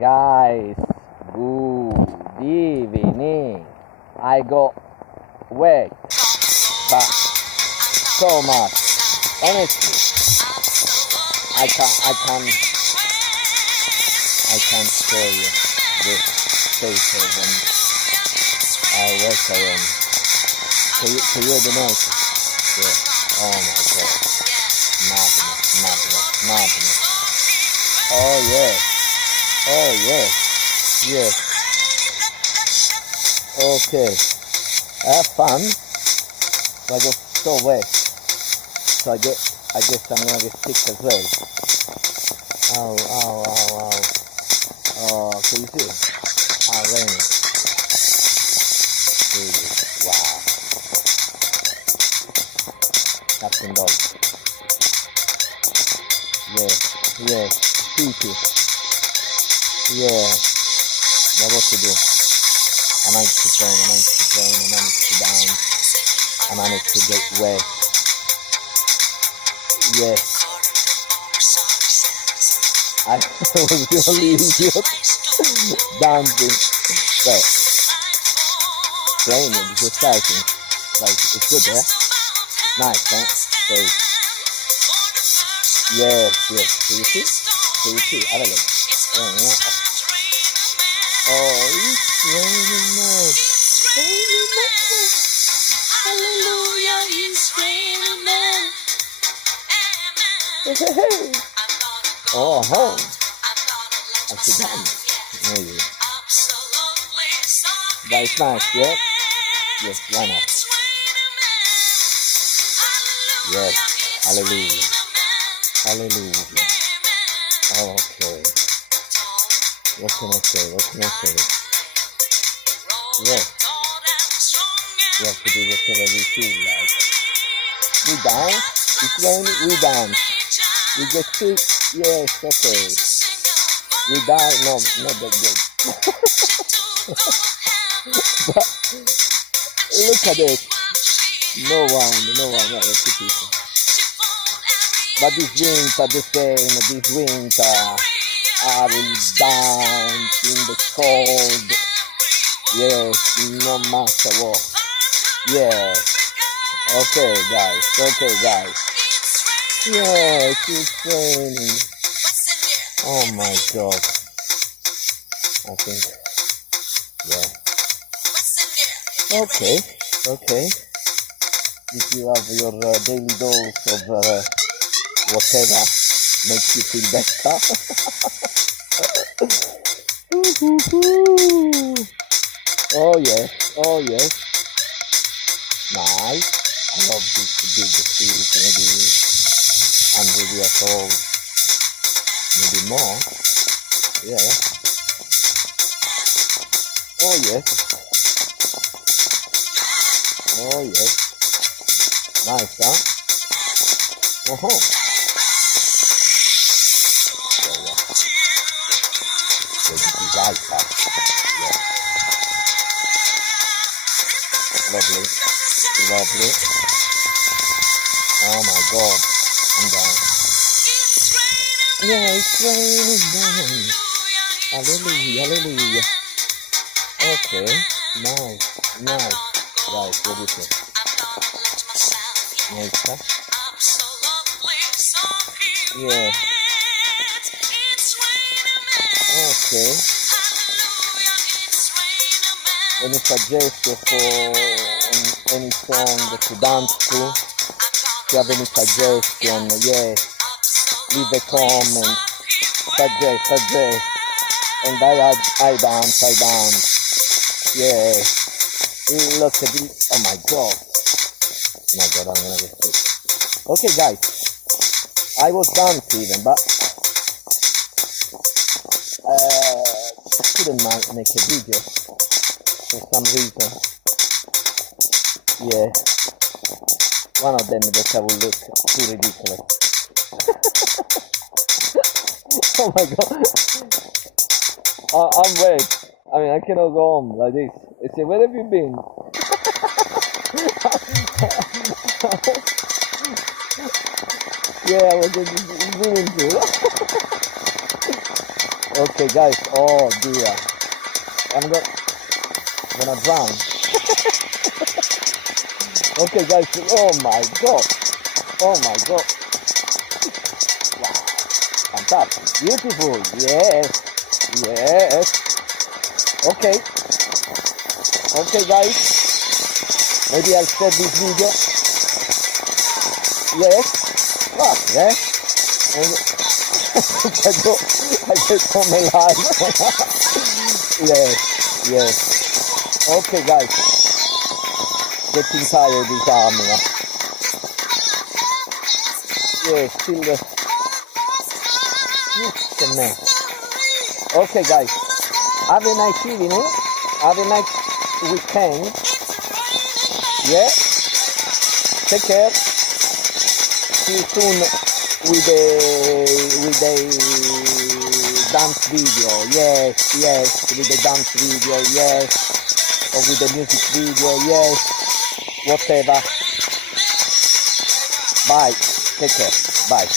Guys, good evening. I got wet, but so much. Honestly, I can't show you this picture when wet I am. Can you the noise? Yeah. Oh my god. Madness. Oh yeah. Yes. Okay. Have fun. I got so wet. So I guess I'm gonna get sick as well. Ow. Oh, can you see? Rain. Really? Wow. Captain Dog. Yes. Sleepy. Yeah. Now what to do? I managed to train, I managed to dance, I managed to get wet. Yes. I was the only idiot dancing. But training is exciting. Like, it's good, yeah? Nice, huh? So, yes. Do you see? I don't know. Oh, it's raining man. Hallelujah, it's raining man. Hey. Oh, home. I should dance, maybe. But it's nice, yeah? Yes, why not? Yes, hallelujah. Okay. What can I say? Yes. We have to do whatever we feel like. We dance. It's raining. We dance. We get sick. Yes. Okay. We die. No, not that good. But look at it. No one. Not the people. But these wings are the same. These wings are. I will dance in the cold. Yes, no matter what. Yes. Okay, guys. Yes, it's raining. Oh my god. I think. Yeah. Okay. If you have your daily dose of whatever makes you feel better. Oh yes. Nice. I love this big series, maybe 100 years old, maybe more. Yeah. Oh yes. Nice, huh? Lovely. Oh my god, I'm down. Yeah, it's raining down. Hallelujah. Okay, nice. Guys, what do you think? Nice, huh? Yeah. Okay. Any suggestion for any song to dance to? If you have any suggestion, yeah, leave a comment, suggest, and I dance, yeah, look at this, oh my god, I'm gonna get sick. Okay guys, I was dancing even, but couldn't make a video for some reason. Yeah, one of them that I will look too ridiculous. Oh my god, I'm wet. I mean, I cannot go home like this. They say, where have you been? Yeah, I was in the swimming pool. Okay, guys. Oh dear, I'm gonna drown. Okay, guys. Oh my god. Oh my god. Wow. Fantastic. Beautiful. Yes. Yes. Okay. Okay, guys. Maybe I'll share this video. Yes. Ah, yeah. And I get home alive. Yes. Yes. Okay, guys. Getting tired this army. Yes, still yes, a mess. Okay, guys. Have a nice evening. Have a nice weekend. Yeah. Take care. See you soon with a dance video. Yes, yes, with the dance video. Yes, or with the music video. Yes, whatever. Bye. Take care. Bye.